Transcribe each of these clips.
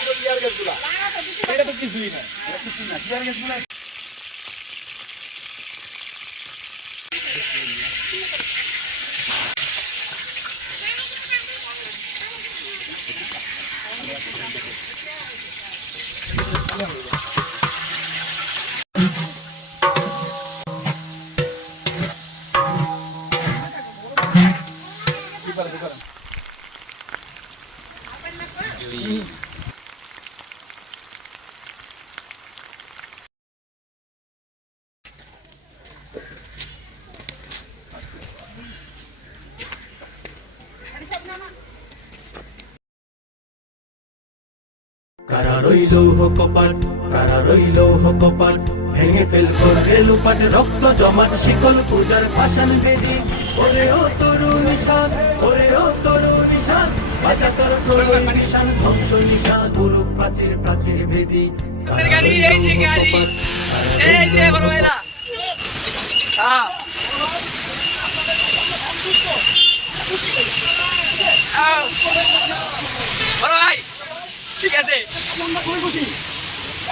ছিল টিয়ার গ্যাসগুলা। এটা তো কিছুই না, এটা কিছুই না, টিয়ার গ্যাসগুলা। কারা রইল কপাট, কারা রইল কপাট, ভেঙে ফেল করবে লুপাট, রক্ত জমাট শিকল পূজার পাষাণ বেদি। ওরে ও তরু নিশান, ওরে ও তরু নিশান, বাজা তোর প্রলয় নিশান, ধ্বংস নিশান, গুরু প্রাচীর প্রাচীর বেদি। গাড়ি এই যে গাড়ি, এই যে বড় ভাইরা, বড় ভাই ঠিক আছে, আমরা খুবই খুশি,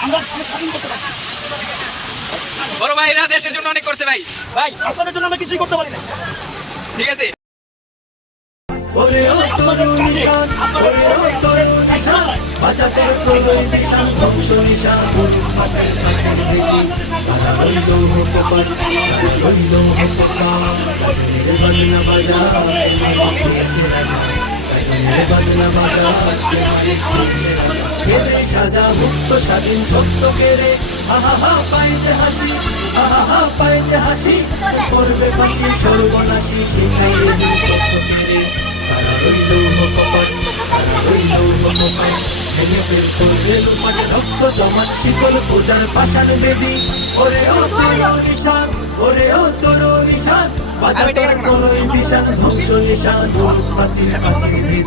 আমরা স্বাধীন করতে পারছি। বড় ভাইরা দেশের জন্য অনেক করছে ভাই। ভাই আপনাদের জন্য আমরা কিছুই করতে পারি না। ঠিক আছে, ওরে ও তরু নিশান, ওরে ও তরু নিশান, বাজা তোর প্রলয় নিশান, ধ্বংস নিশান, গুরু প্রাচীর প্রাচীর বেদি। কারা রইল কপাট, কারা রইল কপাট, বাজনা বাজা, বাজনা বাজা, কেড়ে সাজা মুক্ত স্বাধীন সত্য কেড়ে, আহা হা পাইতে হাসি, আহা হা পাইতে হাসি, করবে বাকি সর্বনাশী কারা রইল কপাট, কারা রইল কপাট, ভেঙে ফেল করবে লুপাট, রক্ত জমাট শিকল পূজার পাষাণ বেদি। ওরে ও তরু নিশান, ওরে ও তরু নিশান, বাজা তোর প্রলয় নিশান, ধ্বংস নিশান, গুরু প্রাচীর প্রাচীর বেদি।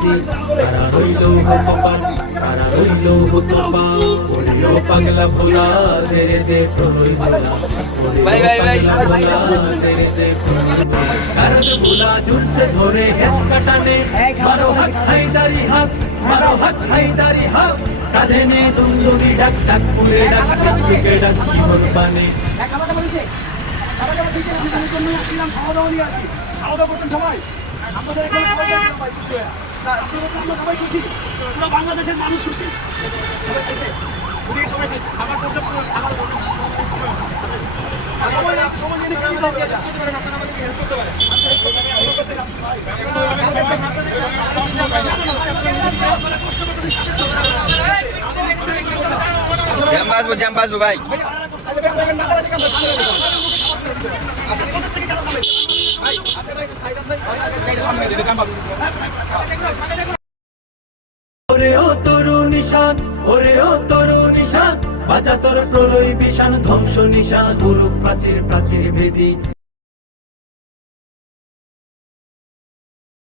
কারা রইল কপাট, কারা রইল কপাট, ওরে ও পাগলা ভোলা, তেরে দে প্রলয় ভোলা, ভাই ভাই ভাই তেরে দে কারণ ভোলা জোর সে ধরে হেস কাটানে, মারো হাত হায়দারি হাত, মারো হাত হায়দারি হাত, কাঁধে নে দুন্দুরি ডাক, ডাক করে ডাক, ডাক থেকে ডাক জীবন বানে। খাওয়া দাওয়া নিয়ে আসি, খাওয়া দাওয়া করতেন সবাই। আমাদের এখানে সবাই খুশি হয়ে, আমরা সবাই খুশি, পুরো বাংলাদেশের মানুষ খুশি, সবাই খাইছে, সবাই খাইছে, খাবার করতে খাবার সময় নিয়ে কি দিতে হবে, আপনারা আমাদেরকে হেল্প করতে পারেন। জ্যাম বাজবো ভাই। ওরে ও তরু নিশান, ওরে ও তরু নিশান, বাজা তোর প্রলয় বিশান, ধ্বংস নিশান, গুরু প্রাচীর প্রাচীর বেদি।